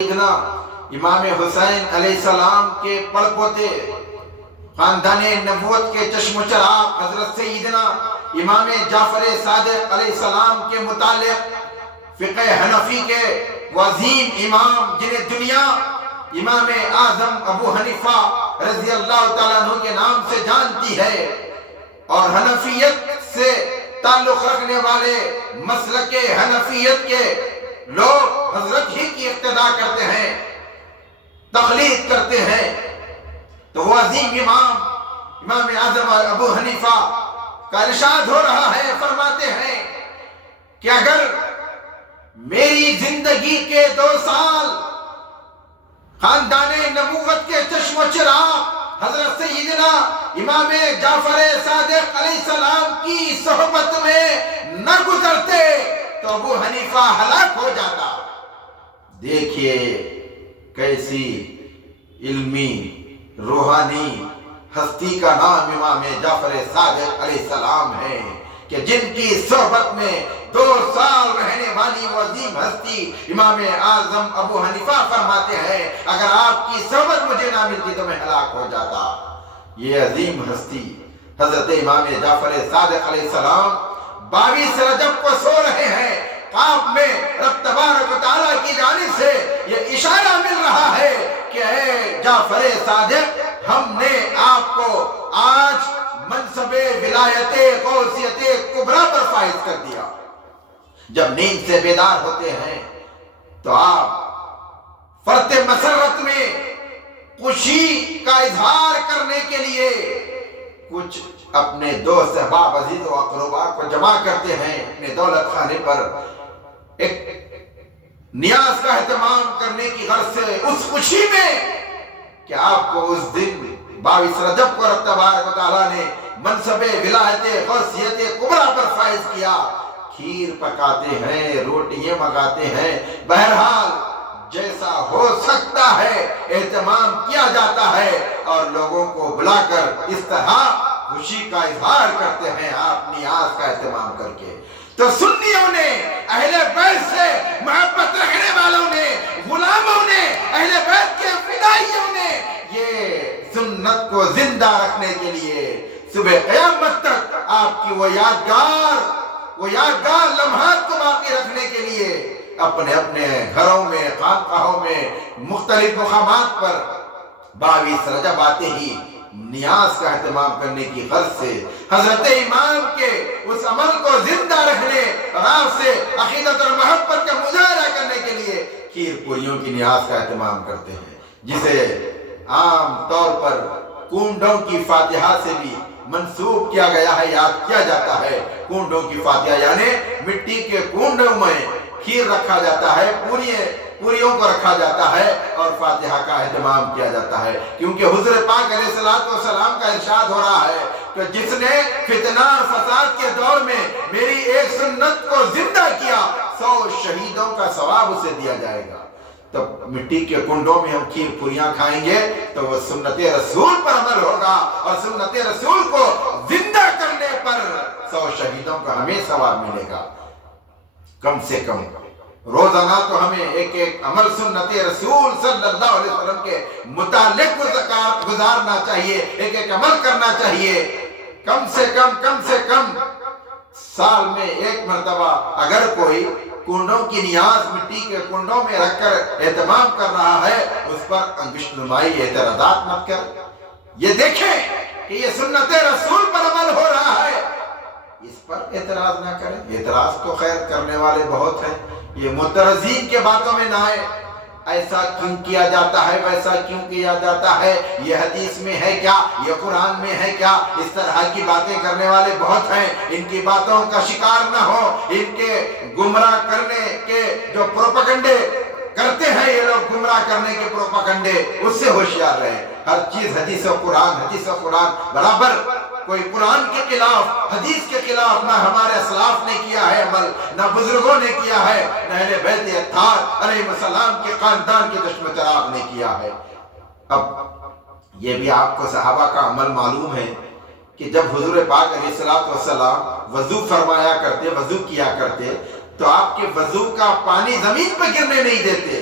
سیدنا امام حسین علیہ السلام کے پڑپوتے خاندان نبوت کے چشم و چراغ حضرت سیدنا امام جعفر صادق علیہ السلام کے متعلق فقہ حنفی کے عظیم امام جنہیں دنیا امام اعظم ابو حنیفہ رضی اللہ تعالیٰ عنہ کے نام سے جانتی ہے، اور حنفیت سے تعلق رکھنے والے مسلک حنفیت کے لوگ حضرت ہی کی اقتداء کرتے ہیں، تقلید کرتے ہیں۔ تو وہ عظیم امام اعظم ابو حنیفہ کا ارشاد ہو رہا ہے، فرماتے ہیں کہ اگر میری زندگی کے 2 سال خاندان نبوت کے چشم و چراغ حضرت سیدنا امام جعفر صادق علیہ السلام کی صحبت میں نہ گزرتے تو ابو حنیفہ ہلاک ہو جاتا۔ دیکھیے کیسی علمی روحانی ہستی کا نام امام جعفر صادق علیہ السلام ہے کہ جن کی صحبت میں 2 سال رہنے والی وہ عظیم ہستی امام اعظم ابو حنیفہ فرماتے ہیں اگر آپ کی صحبت مجھے نہ ملتی تو میں ہلاک ہو جاتا۔ یہ عظیم ہستی حضرت امام جعفر صادق علیہ السلام 22 رجب کو سو رہے ہیں، خواب میں رب تبارک و تعالیٰ کی جانب سے یہ اشارہ مل رہا ہے کہ اے جعفر صادق، ہم نے آپ کو آج منصب ولایت غوثیت کبریٰ پر فائز کر دیا۔ جب نیند سے بیدار ہوتے ہیں تو آپ فرط مسرت میں خوشی کا اظہار کرنے کے لیے کچھ اپنے دوست احباب عزیز و اقربا کو جمع کرتے ہیں اپنے دولت خانے پر ایک نیاز کا اہتمام کرنے کی غرض سے، اس خوشی میں کہ آپ کو اس دن 22 رجب کو رب تبارک و تعالیٰ نے منصب ولایت غوثیت کبریٰ پر فائز کیا۔ کھیر پکاتے ہیں، روٹیاں منگاتے ہیں، بہرحال جیسا ہو سکتا ہے اہتمام کیا جاتا ہے اور لوگوں کو بلا کر اس طرح خوشی کا اظہار کرتے ہیں آپ نیاز کا اہتمام کر کے۔ تو سنیوں نے، اہل بیت سے محبت رکھنے والوں نے، غلاموں نے، اہل بیت کے فدائیوں نے یہ سنت کو زندہ رکھنے کے لیے صبح قیامت تک آپ کی وہ یادگار لمحات کو باقی رکھنے کے لیے اپنے اپنے گھروں میں، خانقاہوں میں، مختلف مقامات پر 22 رجب آتے ہی نیاز کا اہتمام کرنے کی غرض سے حضرت امام کے اس عمل کو زندہ رکھنے اور آپ سے عقیدت اور محبت کا مظاہرہ کرنے کے لیے کھیر پوریوں کی نیاز کا اہتمام کرتے ہیں، جسے عام طور پر کنڈوں کی فاتحہ سے بھی منسوب کیا گیا ہے، یاد کیا جاتا ہے۔ کنڈوں کی فاتحہ یعنی مٹی کے کنڈوں میں کھیر رکھا جاتا ہے، پوریوں کو رکھا جاتا ہے اور فاتحہ کا اہتمام کیا جاتا ہے، کیونکہ حضور پاک علیہ السلام کا ارشاد ہو رہا ہے کہ جس نے فتنہ اور فساد کے دور میں میری ایک سنت کو زندہ کیا 100 شہیدوں کا ثواب اسے دیا جائے گا۔ تو مٹی کے کنڈوں میں ہم کھیر پوریاں کھائیں گے تو وہ سنت رسول پر عمل ہوگا، اور سنت رسول کو زندہ کرنے پر 100 شہیدوں کا ہمیں ثواب ملے گا۔ کم سے کم روزانہ تو ہمیں ایک عمل سنت رسول صلی اللہ علیہ وسلم کے متعلق گزارنا چاہیے، ایک عمل کرنا چاہیے۔ کم سے کم سال میں 1 مرتبہ اگر کوئی کنڈوں کی نیاز مٹی کے کنڈوں میں رکھ کر اہتمام کر رہا ہے، اس پر انگشت نمائی اعتراضات مت کر، یہ دیکھیں کہ یہ سنت رسول پر عمل ہو رہا ہے، اس پر اعتراض نہ کریں۔ اعتراض تو خیر کرنے والے بہت ہیں، یہ مترزین کے باتوں میں نہ آئے، ایسا کیوں کیا جاتا ہے، ویسا کیوں کیا جاتا ہے، یہ حدیث میں ہے کیا، یہ قرآن میں ہے کیا، اس طرح کی باتیں کرنے والے بہت ہیں۔ ان کی باتوں کا شکار نہ ہو، ان کے گمراہ کرنے کے جو پروپیگنڈے کرتے ہیں یہ لوگ، گمراہ کرنے کے پروپیگنڈے، اس سے ہوشیار رہے۔ ہر چیز حدیث و قرآن برابر، کوئی قرآن کے خلاف، حدیث کے خلاف نہ ہمارے اسلاف نے کیا ہے عمل، نہ بزرگوں نے کیا ہے، نہ اہل بیت اطہار علیہ السلام کے خاندان کے چشم چراغ نے کیا ہے۔ اب یہ بھی آپ کو صحابہ کا عمل معلوم ہے کہ جب حضور پاک علیہ السلام وضو فرمایا کرتے، وضو کیا کرتے، تو آپ کے وضو کا پانی زمین پہ گرنے نہیں دیتے،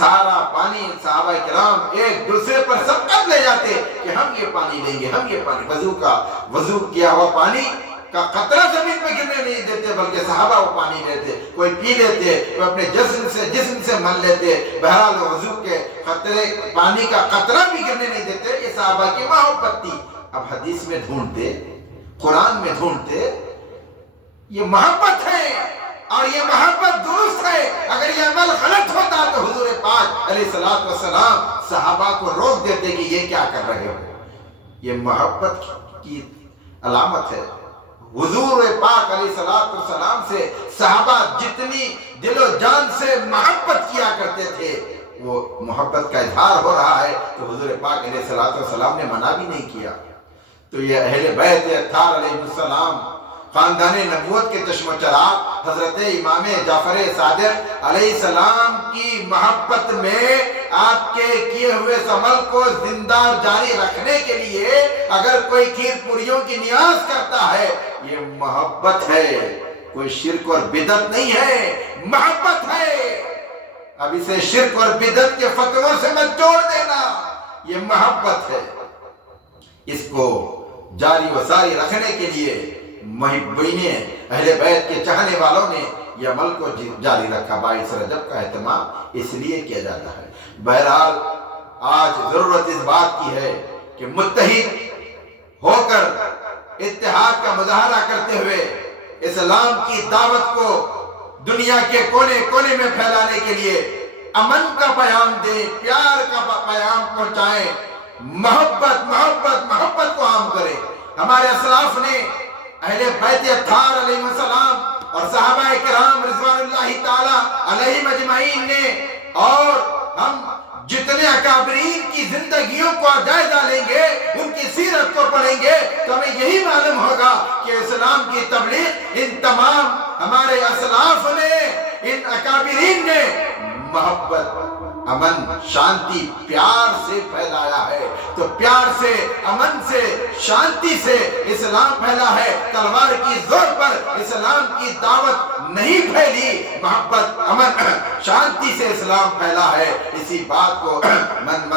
سارا پانی صحابہ کرام ایک دوسرے پر سبقت لے جاتے کہ ہم یہ پانی لیں گے، ہم یہ پانی، وضو کیا ہوا پانی کا قطرہ زمین پہ گرنے نہیں دیتے، بلکہ صحابہ وہ پانی لیتے، کوئی پی لیتے، کوئی اپنے جسم سے مل لیتے، بہرحال وضو کے قطرے پانی کا قطرہ بھی گرنے نہیں دیتے۔ یہ صحابہ کی محبت تھی۔ اب حدیث میں ڈھونڈتے، قرآن میں ڈھونڈتے، یہ محبت ہے اور یہ محبت درست ہے۔ اگر یہ عمل غلط ہوتا تو حضور پاک علیہ الصلوۃ والسلام صحابہ کو روک دیتے کہ یہ کیا کر رہے ہو۔ یہ محبت کی علامت ہے۔ حضور پاک علیہ الصلوۃ والسلام سے صحابہ جتنی دل و جان سے محبت کیا کرتے تھے، وہ محبت کا اظہار ہو رہا ہے تو حضور پاک علیہ الصلوۃ والسلام نے منع بھی نہیں کیا۔ تو یہ اہل بیت اطہار علیہ السلام، خاندان نبوت کے چشم و چراغ حضرت امام جعفر صادق علیہ السلام کی محبت میں آپ کے کیے ہوئے اس عمل کو زندہ اور جاری رکھنے کے لیے اگر کوئی کھیر پوریوں کی نیاز کرتا ہے، یہ محبت ہے، کوئی شرک اور بدعت نہیں ہے، محبت ہے۔ اب اسے شرک اور بدعت کے فتووں سے مت جوڑ دینا، یہ محبت ہے۔ اس کو جاری و ساری رکھنے کے لیے محبین اہل بیت کے چاہنے والوں نے یہ عمل کو جاری رکھا۔ 22 رجب کا اہتمام اس لیے کیا جاتا ہے۔ بہرحال آج ضرورت اس بات کی ہے کہ متحد ہو کر اتحاد کا مظاہرہ کرتے ہوئے اسلام کی دعوت کو دنیا کے کونے کونے میں پھیلانے کے لیے امن کا پیغام دیں، پیار کا پیغام پہنچائیں، محبت کو عام کریں۔ ہمارے اسلاف نے اہل بیت اطہار علیہ السلام اور صحابہ کرام رضوان اللہ تعالی علیہم اجمعین نے، اور ہم جتنے اکابرین کی زندگیوں کو جائزہ لیں گے، ان کی سیرت کو پڑھیں گے تو ہمیں یہی معلوم ہوگا کہ اسلام کی تبلیغ ان تمام ہمارے اسلاف نے، ان اکابرین نے محبت، امن، شانتی، پیار سے پھیلایا ہے۔ تو پیار سے، امن سے، شانتی سے اسلام پھیلا ہے۔ تلوار کی زور پر اسلام کی دعوت نہیں پھیلی، محبت، امن، شانتی سے اسلام پھیلا ہے۔ اسی بات کو من